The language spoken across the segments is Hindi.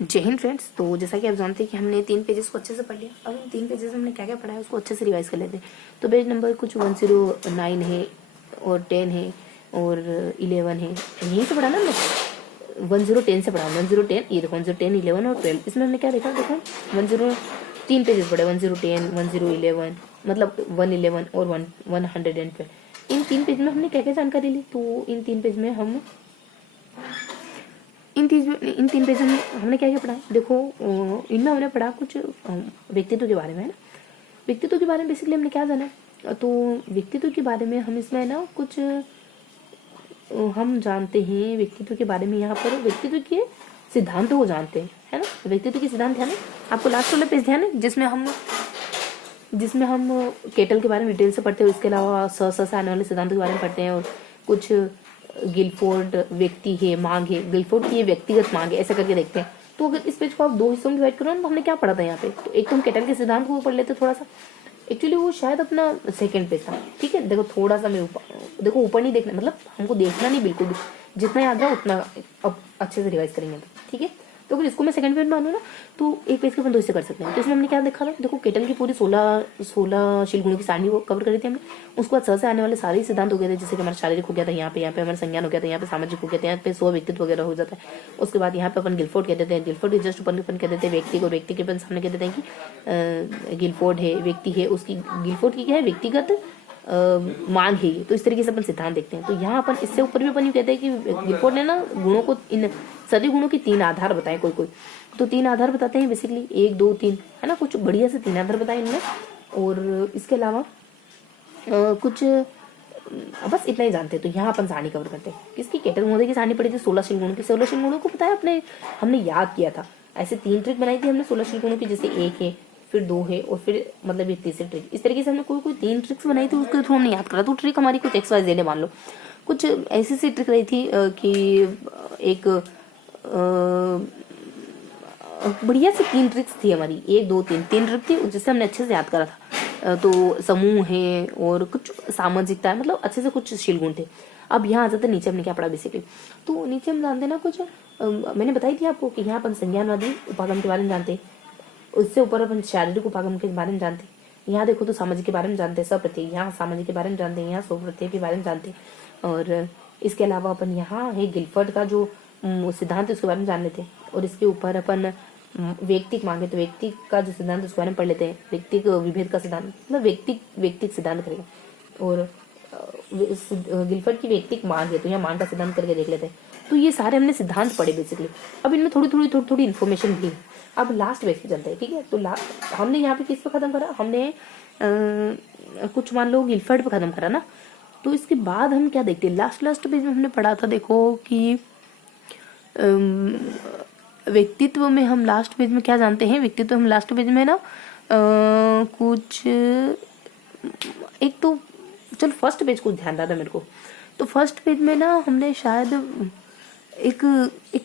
जय हिंद फ्रेंड्स। तो जैसा कि आप जानते हैं कि हमने 3 पेजेस को अच्छे से पढ़ लिया। अब इन 3 पेजेस में हमने क्या क्या पढ़ा है उसको अच्छे से रिवाइज कर लेते हैं। तो पेज नंबर कुछ 109 है और 10 है और 11 है, यहीं से पढ़ा ना हमने। 1010 से पढ़ा, 1010, ये देखो 1010, 11 और 12। इसमें हमने क्या देखा, देखो 3 पेजेस पढ़े, 1010, 1011, मतलब 111 और 112। इन 3 पेज में हमने क्या क्या जानकारी ली। तो इन 3 पेज में हम इन 3 पेज में हमने क्या क्या पढ़ा, देखो इनमें हमने पढ़ा कुछ व्यक्तित्व के बारे में, है ना। व्यक्तित्व के बारे में बेसिकली हमने क्या जाना, तो व्यक्तित्व के बारे में हम इसमें ना कुछ हम जानते हैं व्यक्तित्व के बारे में। यहाँ पर व्यक्तित्व के सिद्धांतों को जानते हैं, है ना। व्यक्तित्व के सिद्धांत ध्यान है आपको, लास्ट वाला पेज ध्यान है जिसमें हम केटल के बारे में डिटेल से पढ़ते हैं। उसके अलावा से आने वाले सिद्धांतों के बारे में पढ़ते हैं और कुछ गिलफोर्ड व्यक्ति है, मांग है, गिलफोर्ड की व्यक्तिगत मांग है, ऐसा करके देखते हैं। तो अगर इस पेज को आप 2 हिस्सों में डिवाइड करो ना, तो हमने क्या पढ़ा था यहाँ पे। तो एक तो हम केटल के सिद्धांत को पढ़ लेते थोड़ा सा। एक्चुअली वो शायद अपना सेकंड पेज था, ठीक है। देखो थोड़ा सा मैं देखो ऊपर नहीं देखना, मतलब हमको देखना नहीं बिल्कुल भी, जितना याद रहा उतना अब अच्छे से रिवाइज करेंगे, ठीक है। तो अगर इसको मैं सेकंड पेज में मानूँ ना, तो एक पेज के अपन 2 हिस्से कर सकते हैं। तो इसमें हमने क्या देखा था, देखो केटल की पूरी 16 शीलगुणों की सारणी को कवर करी थी हमने। उसके बाद से आने वाले सारे सिद्धांत हो गए थे, जैसे कि हमारा शारीरिक हो गया था, यहाँ पे हमारा संज्ञान हो गया था, यहाँ पे सामाजिक हो गया था, यहाँ पे स्व व्यक्तित्व वगैरह हो जाता है। उसके बाद यहाँ पे अपन गिलफोर्ड कह देते हैं, गिलफोर्ड के जस्ट ऊपर अपन कह देते हैं व्यक्ति को, व्यक्ति के अपन सामने कह देते हैं कि गिलफोर्ड है, व्यक्ति है, उसकी गिलफोर्ड की क्या है, व्यक्तिगत मांग है। तो इस तरीके से अपन सिद्धांत देखते हैं। तो यहाँ अपन इससे ऊपर भी अपन कहते हैं कि गिलफोर्ड ने ना गुणों को, इन सभी गुणों की 3 आधार बताए। कोई तो 3 आधार बताते हैं बेसिकली, 1 2 3, है ना। कुछ बढ़िया से 3 आधार बताए इनमें। और इसके अलावा कुछ बस इतना ही जानते हैं। तो यहाँ अपन सारणी कवर करते हैं, किसकी, केटल महोदय की सारणी पड़ी थी 16 शील गुणों की। 16 शील गुणों को पता है अपने, हमने याद किया था। ऐसे 3 ट्रिक बनाई थी हमने 16 शील गुणों की, जैसे 1 है, फिर 2 है और फिर मतलब एक तीसरी ट्रिक। इस तरीके से हमने कोई 3 ट्रिक्स बनाई थी, उसके थ्रू हमने याद करा। तो ट्रिक हमारी कुछ XYZ मान लो, कुछ ऐसी सी ट्रिक रही थी कि एक बढ़िया से 3 ट्रिक्स थी हमारी, 1 2 3 ट्रिक थी, जिससे हमने अच्छे से याद करा था। तो समूह है और कुछ सामाजिकता है, मतलब अच्छे से कुछ शील गुण थे। अब यहाँ आ जाते नीचे हमने क्या पढ़ा बेसिकली। तो नीचे हम जानते ना कुछ मैंने बताई थी आपको कि यहाँ अपन संज्ञानवादी उपागम के बारे में जानते, उससे ऊपर अपन शारीरिक उपागम के बारे में जानते। यहाँ देखो तो सामाजिक के बारे में जानते हैं, सप्रत्यय, यहाँ सामाजिक के बारे में जानते हैं, यहाँ स्वप्रत्यय के बारे में जानते हैं। और इसके अलावा अपन यहाँ है गिलफर्ड का जो सिद्धांत उसके बारे में जान लेते हैं। और इसके ऊपर अपन व्यक्तिक मांगे, तो व्यक्ति का जो सिद्धांत उसके बारे में पढ़ लेते हैं। व्यक्तिक विभेद का सिद्धांत, मतलब व्यक्तिक सिद्धांत करेगा। और गिलफर्ड की व्यक्तिक मांग है, तो यहाँ मांग का सिद्धांत करके देख लेते हैं। तो ये सारे हमने सिद्धांत पढ़े बेसिकली। अब इनमें थोड़ी इन्फॉर्मेशन भी। अब लास्ट पेज पे चलते हैं, ठीक है। तो हमने यहाँ पे किस पे खत्म करा, हमने कुछ मान लो गिलफर्ड पे खत्म करा ना। तो इसके बाद हम क्या देखते हैं, लास्ट पेज में हमने पढ़ा था, देखो कि व्यक्तित्व में हम लास्ट पेज में क्या जानते हैं। व्यक्तित्व हम लास्ट पेज में ना कुछ एक तो चल फर्स्ट पेज को ध्यान रहा था मेरे को। तो फर्स्ट पेज में ना हमने शायद एक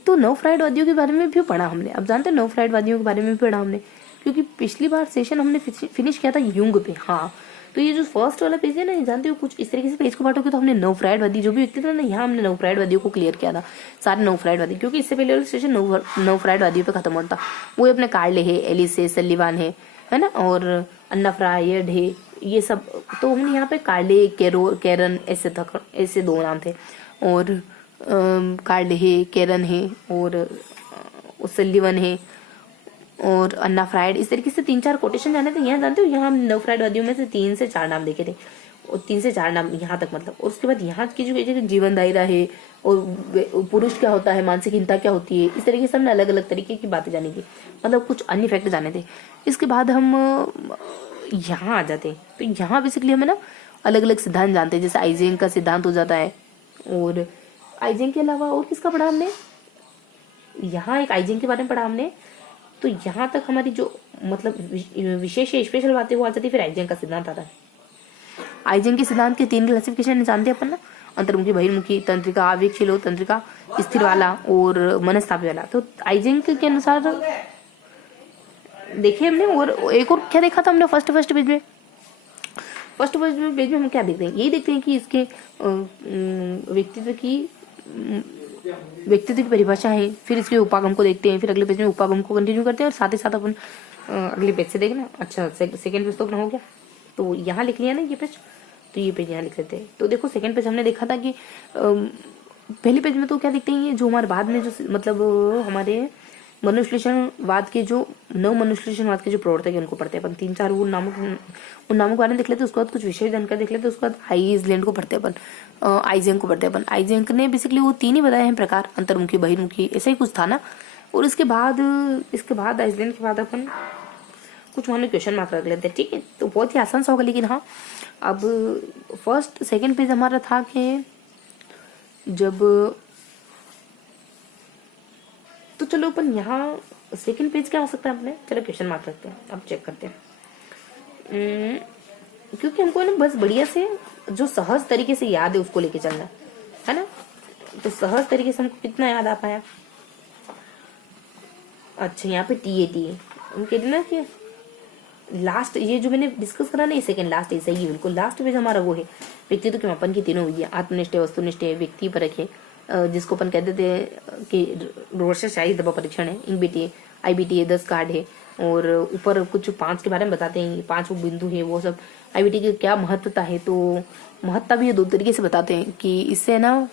तो नवफ्राइडवादियों के बारे में भी पढ़ा हमने। अब जानते हैं नवफ्राइडवादियों के बारे में भी पढ़ा हमने, क्योंकि पिछली बार सेशन हमने फिनिश किया था युंग पे। हाँ, तो ये जो फर्स्ट वाला पेज है ना, जानते हो कुछ इस तरीके से पेज को बांटोगे तो हमने नवफ्राइडवादी जो भी व्यक्ति था ना, यहाँ हमने नवफ्राइडवादियों को क्लियर किया था, सारे नवफ्राइडवादी। क्योंकि इससे पहले वाला सेशन नवफ्राइडवादियों पे खत्म होता था। वो अपने कार्ले है, एलिस है, सल्लिवान है ना, और अन्ना फ्रायड है, ये सब। तो हमने यहाँ पे कार्ले, कैरन ऐसे 2 नाम थे। और कार्ले है, कैरन है और सल्लिवन है और अन्ना फ्राइड, इस तरीके से 3-4 कोटेशन जाने थे। यहाँ जानते हो, यहाँ हम नवफ्राइडवादियों में से 3 से 4 नाम देखे थे, और 3 से 4 नाम यहाँ तक मतलब। और उसके बाद यहाँ की जो जीवन दायरा है और पुरुष क्या होता है, मानसिक हिंसा क्या होती है, इस तरीके से हमने अलग अलग तरीके की बातें जानी थी, मतलब कुछ अन्य फैक्ट जाने थे। इसके बाद हम यहाँ आ जाते हैं। तो यहाँ बेसिकली हमें ना अलग अलग सिद्धांत जानते हैं, जैसे आइजेंक का सिद्धांत हो जाता है। और आइजेंक के अलावा और किसका पढ़ा हमने, यहाँ एक आइजेंक के बारे में पढ़ा हमने। तो यहाँ तक हमारी जो मतलब विशेष या स्पेशल बातें वो आ जाती है। फिर आइजेंक का सिद्धांत आता है। आइजेंक के सिद्धांत के 3 क्लासिफिकेशन जानते हैं अपन ना, अंतर्मुखी, बहिर्मुखी, तंत्रिका, आवेगशील तंत्रिका, स्थिर वाला और मनस्तापी वाला। तो आइजेंक के अनुसार देखिए हमने, और एक और क्या देखा था हमने फर्स्ट पेज में। फर्स्ट पेज में हम क्या देखते हैं, यही देखते हैं कि इसके व्यक्तित्व की व्यक्तित्व की परिभाषा है, फिर इसके उपागम को देखते हैं, फिर अगले पेज में उपागम को कंटिन्यू करते हैं और साथ ही साथ अपन अगले पेज से देखना। अच्छा सेकंड पेज तो अपना हो गया, तो यहाँ लिख लिया ना ये पेज, तो ये पेज यहाँ लिख लेते हैं। तो देखो सेकंड पेज हमने देखा था कि पहले पेज में तो क्या देखते हैं, जो हमारे बाद में जो मतलब हमारे मनुष्यलेषणवाद के जो नव मनुष्यलेषणवाद के जो प्रवर्तक है उनको पढ़ते हैं अपन। 3-4 उन नामों के बारे में देख लेते हैं। उसके बाद कुछ विषय जानकारी देख लेते हैं। उसके बाद आइजलैंड को पढ़ते हैं अपन, आइजेंक को पढ़ते हैं अपन। आइजेंक ने बेसिकली वो 3 ही बताए हैं प्रकार, अंतर्मुखी, बहिर्मुखी, ऐसा ही कुछ था ना। और इसके बाद आइजलैंड के बाद अपन कुछ वहाँ में क्वेश्चन मार्क रख लेते हैं, ठीक है। तो बहुत ही आसान सा होगा, लेकिन हाँ अब फर्स्ट सेकेंड पेज हमारा था कि जब, तो चलो अपन यहाँ सेकंड पेज क्या हो सकता है अपने, चलो क्वेश्चन मार्क रखते हैं, अब चेक करते हैं। क्योंकि हमको ना बस बढ़िया से जो सहज तरीके से याद है उसको लेके चलना है ना। तो सहज तरीके से हमको कितना याद आ पाया। अच्छा यहाँ पे टी हम कह रहे ना कि लास्ट ये जो मैंने डिस्कस करा ना, ये सेकंड लास्ट है, सही है बिल्कुल। लास्ट पेज हमारा वो है व्यक्तित्व के मापन की तीनों विधियां, आत्मनिष्ठ, वस्तुनिष्ठ, व्यक्ति परक है, जिसको अपन कहते थे कि रोशनशाही दबा परीक्षण है, इंक IBT है, 10 कार्ड है। और ऊपर कुछ 5 के बारे में बताते हैं, 5 बिंदु है वो सब। IBT की क्या महत्वता है, तो महत्ता भी ये 2 तरीके से बताते हैं कि इससे ना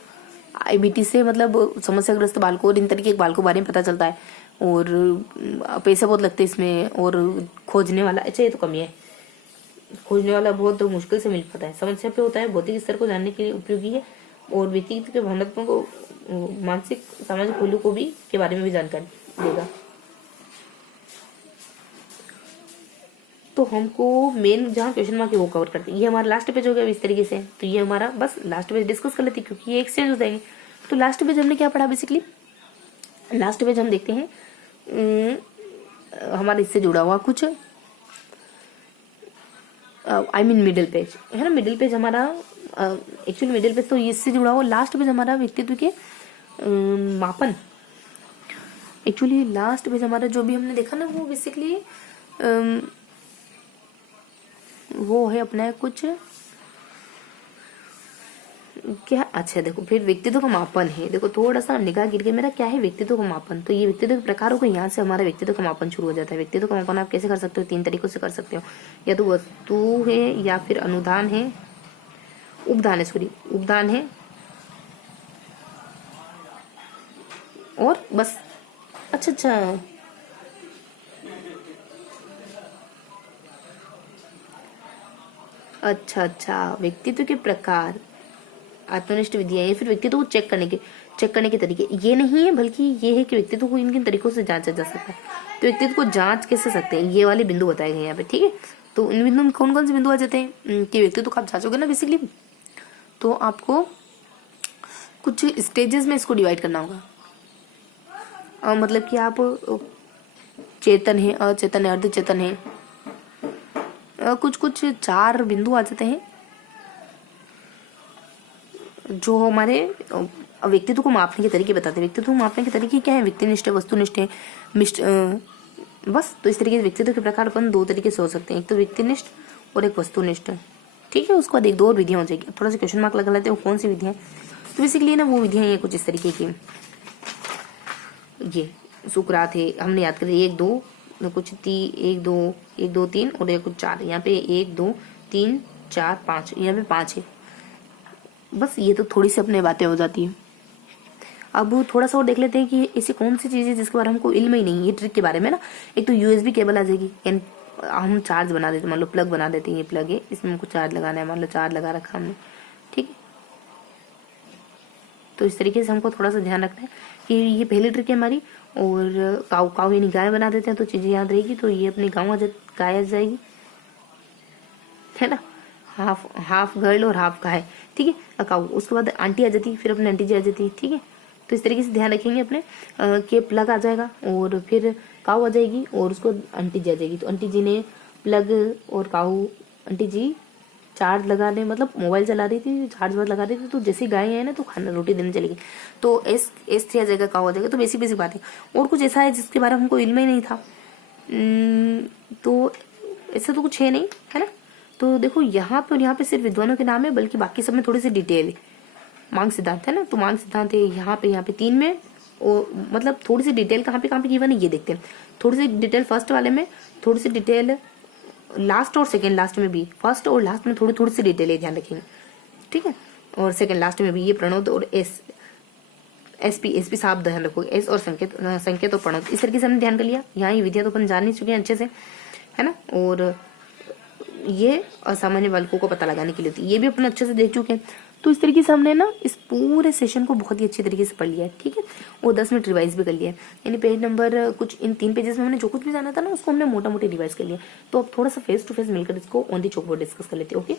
IBT से मतलब समस्याग्रस्त बालकों और इन तरीके के बालकों के बारे में पता चलता है। और पैसे बहुत लगते हैं इसमें, और खोजने वाला, अच्छा ये तो कमी है, खोजने वाला बहुत तो मुश्किल से मिल पाता है। समस्या पे होता है, भौतिक स्तर को जानने के लिए उपयोगी है। और व्यक्तित्व के भावनात्मक को, मानसिक सामाजिक पहलू को भी के बारे में भी जानकारी देगा। तो हमको मेन जहाँ क्वेश्चन मार्क है वो कवर करते हैं। ये हमारा लास्ट पेज हो गया इस तरीके से। तो ये हमारा बस लास्ट पेज डिस्कस कर लेते हैं क्योंकि ये एक्सचेंज हो जाएंगे। तो लास्ट पेज हमने क्या पढ़ा बेसिकली, लास्ट पेज हम देखते हैं हमारे इससे जुड़ा हुआ कुछ, मिडिल पेज है ना। मिडिल पेज हमारा एक्चुअली मिडिल पेज तो इससे जुड़ा हुआ। लास्ट पेज हमारा व्यक्तित्व के मापन, एक्चुअली लास्ट पेज हमारा जो भी हमने देखा ना वो बेसिकली वो है अपना कुछ क्या, अच्छा देखो फिर व्यक्तित्व का मापन है। देखो थोड़ा सा निगाह गिर गया मेरा, क्या है व्यक्तित्व का मापन। तो ये व्यक्तित्व के प्रकारों को, यहाँ से हमारा व्यक्तित्व का मापन शुरू हो जाता है। व्यक्तित्व का मापन आप कैसे कर सकते हो, 3 तरीकों से कर सकते हो, या तो वस्तु है, या फिर अनुदान है, उपदान है, सॉरी उपदान है, और बस। अच्छा व्यक्तित्व के प्रकार, आत्मनिष्ठ विधियां, या फिर व्यक्तित्व को चेक करने के तरीके, ये नहीं है बल्कि ये है कि व्यक्तित्व को इन किन तरीकों से जांचा जा सकता है। तो व्यक्तित्व को जांच कैसे सकते हैं, ये वाले बिंदु बताए गए यहाँ पे, ठीक है। तो इन बिंदु में कौन कौन से बिंदु आ जाते हैं कि व्यक्तित्व को आप जांचोगे ना बेसिकली, तो आपको कुछ स्टेजेस में इसको डिवाइड करना होगा। मतलब कि आप चेतन है, अचेतन है, अर्धचेतन है, कुछ 4 बिंदु आ जाते हैं जो हमारे व्यक्तित्व को मापने के तरीके बताते हैं। व्यक्तित्व को मापने के तरीके क्या है, व्यक्तिनिष्ठ है, वस्तुनिष्ठ है, बस। तो इस तरीके से व्यक्तित्व के प्रकार अपन 2 तरीके से हो सकते हैं, एक तो व्यक्तिनिष्ठ और एक वस्तुनिष्ठ, ठीक है। उसके बाद 1-2 और विधियां हो जाएगी। थोड़ा सा क्वेश्चन मार्क लगा लेते हैं वो कौन सी विधियां। तो बेसिकली ना वो विधियां ये कुछ इस तरीके की, ये सुकरात है, हमने याद करें 1-2 कुछ 1 2 3 और ये कुछ 4, यहाँ पे 1 2 3 4 5, यहाँ पे 5 है। बस ये तो थोड़ी सी अपने बातें हो जाती है। अब थोड़ा सा और देख लेते हैं कि ऐसी कौन सी चीज़ है जिसके बारे में हमको इल्म ही नहीं है, ये ट्रिक के बारे में ना। एक तो USB केबल आ जाएगी, हम चार्ज बना देते हैं, मान लो प्लग बना देते हैं, ये प्लग है, इसमें हमको चार्ज लगाना है, मान लो चार्ज लगा रखा हमने, ठीक। तो इस तरीके से हमको थोड़ा सा ध्यान रखना है कि ये पहली ट्रिक है हमारी। और काऊ यानी गाय बना देते हैं तो चीज़ें याद रहेगी। तो ये अपनी गाय आ जाएगी, है ना, हाफ गर्ल और हाफ गाय, ठीक है, काऊ। उसके बाद आंटी आ जाती है, फिर अपने आंटी जी आ जाती है, ठीक है। तो इस तरीके से ध्यान रखेंगे अपने के प्लग आ जाएगा और फिर काऊ आ जाएगी और उसको आंटी जी आ जाएगी। तो आंटी जी ने प्लग और काऊ, आंटी जी चार्ज लगाने मतलब मोबाइल चला रही थी, चार्ज वार्ज लगा रही थी, तो जैसी गाय है ना तो खाना रोटी देने चलेगी। तो S3 आ जाएगा, काऊ आ जाएगा। तो बेसिक बात है। और कुछ ऐसा है जिसके बारे में हमको इल्म ही नहीं था, तो ऐसा तो कुछ है नहीं, है ना। तो देखो यहाँ पे सिर्फ विद्वानों के नाम है, बल्कि बाकी सब में थोड़ी सी डिटेल है, मांग सिद्धांत है ना, तो मांग सिद्धांत है यहाँ पे 3 में, और मतलब थोड़ी सी डिटेल कहाँ पे गिवन है ये देखते हैं। थोड़ी सी डिटेल फर्स्ट वाले में, थोड़ी सी डिटेल लास्ट और सेकंड लास्ट में भी, फर्स्ट और लास्ट में थोड़ी थोड़ी सी डिटेल है, ध्यान रखेंगे, ठीक है। और सेकंड लास्ट में भी ये प्रणोद और एसपी साहब ध्यान रखो, एस और संकेत और प्रणोद, इस तरीके से हमने ध्यान कर लिया। यहाँ ये विधियां तो अपन जान ही चुके हैं अच्छे से, है ना। और ये असामान्य बालकों को पता लगाने के लिए होती है, ये भी अपन अच्छे से देख चुके हैं। तो इस तरीके से हमने ना इस पूरे सेशन को बहुत ही अच्छी तरीके से पढ़ लिया है, ठीक है। और 10 मिनट रिवाइज भी कर लिया है, यानी पेज नंबर कुछ इन 3 पेजेस में हमने जो कुछ भी जाना था ना उसको हमने मोटा मोटी रिवाइज कर लिया। तो अब थोड़ा सा फेस टू फेस मिलकर इसको on the Chowk board discuss कर लेते हैं, ओके।